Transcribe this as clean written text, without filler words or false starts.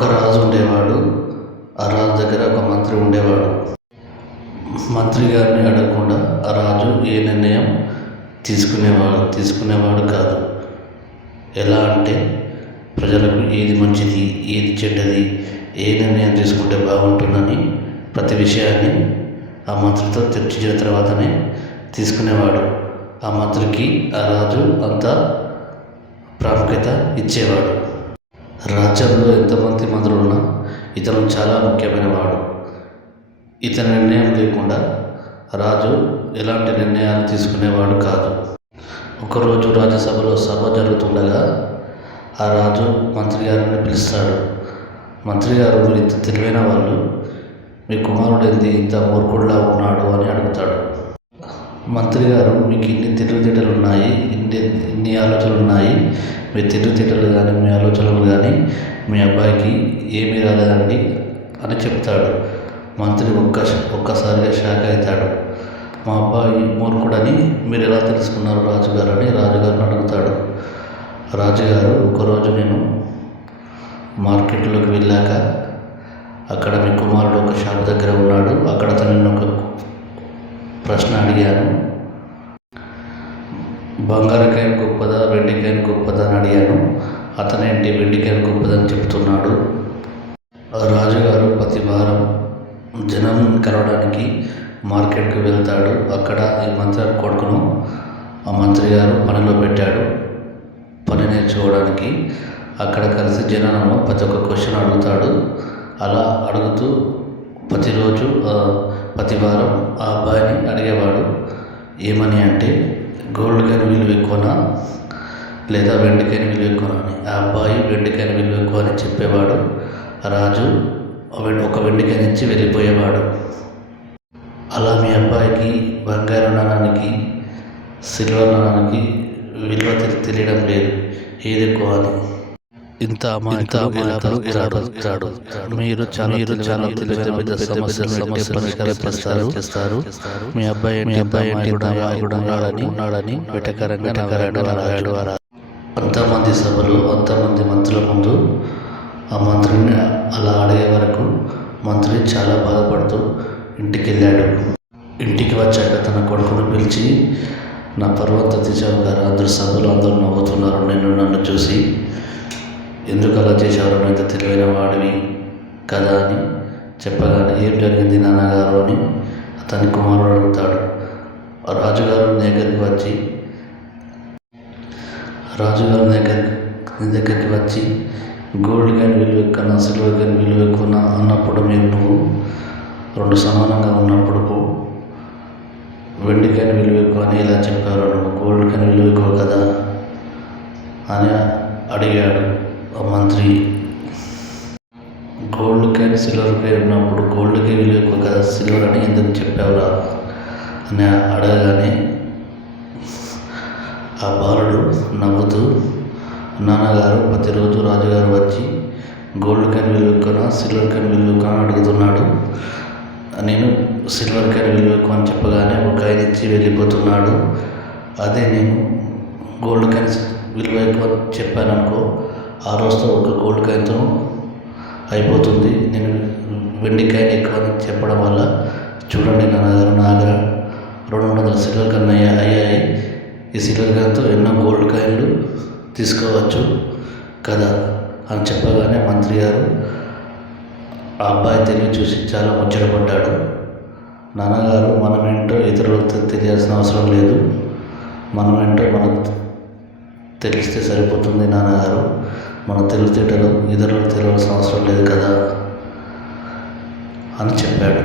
ఒక రాజు ఉండేవాడు. ఆ రాజు దగ్గర ఒక మంత్రి ఉండేవాడు. మంత్రి గారిని అడగకుండా ఆ రాజు ఏ నిర్ణయం తీసుకునేవాడు కాదు. ఎలా అంటే ప్రజలకు ఏది మంచిది, ఏది చెడ్డది, ఏ నిర్ణయం తీసుకుంటే బాగుంటుందని ప్రతి విషయాన్ని ఆ మంత్రితో చర్చించిన తర్వాతనే తీసుకునేవాడు. ఆ మంత్రికి ఆ రాజు అంత ప్రాముఖ్యత ఇచ్చేవాడు. రాజ్యంలో ఎంతమంది మంత్రులు ఉన్నా ఇతను చాలా ముఖ్యమైన వాడు. ఇతని నిర్ణయం లేకుండా రాజు ఎలాంటి నిర్ణయాలు తీసుకునేవాడు కాదు. ఒకరోజు రాజ్యసభలో సభ జరుగుతుండగా ఆ రాజు మంత్రి గారిని పిలుస్తాడు. మంత్రి గారు, మీరు ఇంత తెలివైన వాళ్ళు, మీ కుమారుడు ఇంత మూర్ఖుడిలా ఉన్నాడు అని అడుగుతాడు. మంత్రి గారు, మీకు ఇన్ని తెలివితేటలు ఉన్నాయి, ఇన్ని ఆలోచనలు ఉన్నాయి, మీ తెలివితేటలు కానీ మీ ఆలోచనలు కానీ మీ అబ్బాయికి ఏమీ రాలేదండి అని చెప్తాడు. మంత్రి ఒక్కసారిగా షాక్ అవుతాడు. మా అబ్బాయి మూర్ఖుడని మీరు ఎలా తెలుసుకున్నారు రాజుగారు అని రాజుగారిని అడుగుతాడు. రాజుగారు, ఒకరోజు నేను మార్కెట్లోకి వెళ్ళాక అక్కడ మీ కుమారుడు ఒక షాప్ దగ్గర ఉన్నాడు. అక్కడ అతను ఒక ప్రశ్న అడిగాను. బంగారు కాయిన్ గొప్పదా, వెండి కాయిన్ గొప్పదా అని అడిగాను. అతనేంటి వెండి కాయిన్ గొప్పదని చెప్తున్నాడు. రాజుగారు ప్రతి వారం జనం కలవడానికి మార్కెట్కి వెళ్తాడు. అక్కడ ఈ మంత్రి కొడుకును ఆ మంత్రి గారు పనిలో పెట్టాడు, పని నేర్చుకోవడానికి. అక్కడ కలిసి జనాలను ప్రతి ఒక్క క్వశ్చన్ అడుగుతాడు. అలా అడుగుతూ ప్రతిరోజు ప్రతి వారం ఆ అబ్బాయిని అడిగేవాడు. ఏమని అంటే, గోల్డ్ కాయిన్ విలువ ఎక్కువనా లేదా వెండి కాయిన్ విలువ ఎక్కువనా అని. ఆ అబ్బాయి వెండి కాయిన్ విలువ ఎక్కువ అని చెప్పేవాడు. రాజు ఒక వెండి కాయిన్ ఇచ్చి వెళ్ళిపోయేవాడు. అలా మీ అబ్బాయికి బంగారు నాణానికి సిల్వర్ నాణానికి విలువ తెలియడం లేదు, ఏది ఎక్కువ అని. ఇంత అమాయకుడు మీరు చాలా పెద్ద సమస్యలు చేస్తారు. మీ అబ్బాయి ఉన్నాడని వెటకరంగా నవ్వాడు. అంతమంది సభలో అంతమంది మంత్రుల ముందు ఆ మంత్రిని అలా అడిగే వరకు మంత్రి చాలా బాధపడుతూ ఇంటికి వెళ్ళాడు. ఇంటికి వచ్చాక తన కొడుకును పిలిచి, నా పర్వత తీసావు గారు, అందరు సభలో అందరూ నవ్వుతున్నారు నన్ను చూసి, ఎందుకు అలా చేశారు, ఇంత తెలివైన వాడివి కదా అని చెప్పగానే, ఏం జరిగింది నాన్నగారు అని అతని కుమారుడు అడుగుతాడు. రాజుగారు దగ్గరికి వచ్చి గోల్డ్ కాయిన్ విలువ కన్నా సిల్వర్ కాయిన్ విలువ ఎక్కువ అన్నప్పుడు నువ్వు రెండు సమానంగా ఉన్నప్పుడు వెండి కాయిన్ విలువ ఎక్కువ అని ఇలా చెప్పారు, నువ్వు గోల్డ్ కాయిన్ విలువ ఎక్కువ కదా అని అడిగాడు ఆ మంత్రి. గోల్డ్ కాయిన్ సిల్వర్ కాయిన్ ఉన్నప్పుడు గోల్డ్కి విలువ ఎక్కువ కదా, సిల్వర్ అని ఎందుకు చెప్పావురా అని అడగగానే ఆ బాలుడు నవ్వుతూ, నాన్నగారు ప్రతిరోజు రాజుగారు వచ్చి గోల్డ్ కాయిన్ విలువ ఎక్కువ సిల్వర్ కాయిన్ విలువ ఎక్కువ అని అడుగుతున్నాడు. నేను సిల్వర్ కాయిన్ విలువ ఎక్కువ అని చెప్పగానే ఒక కాయిన్ ఇచ్చి వెళ్ళిపోతున్నాడు. అదే నేను గోల్డ్ కాయిన్ విలువ ఎక్కువ చెప్పాను అనుకో, ఆ రోజుతో ఒక గోల్డ్ కాయిన్తో అయిపోతుంది. నేను వెండి కాయిన్ ఎక్కువ అని చెప్పడం వల్ల చూడండి నాన్నగారు, నా దగ్గర 200 సిల్వర్ కాయిన్ అయ్యాయి. ఈ సిల్వర్ కాయిన్తో ఎన్నో గోల్డ్ కాయిన్లు తీసుకోవచ్చు కదా అని చెప్పగానే మంత్రి గారు ఆ అబ్బాయి తెలివి చూసి చాలా ముచ్చటపడ్డాడు. నాన్నగారు, మనమేంటో ఇతరులకు తెలియాల్సిన అవసరం లేదు, మనమేంటో మనకు తెలిస్తే సరిపోతుంది నాన్నగారు, మన తెలివితేటలు ఇతరులకు తెలియాల్సిన అవసరం లేదు కదా అని చెప్పాడు.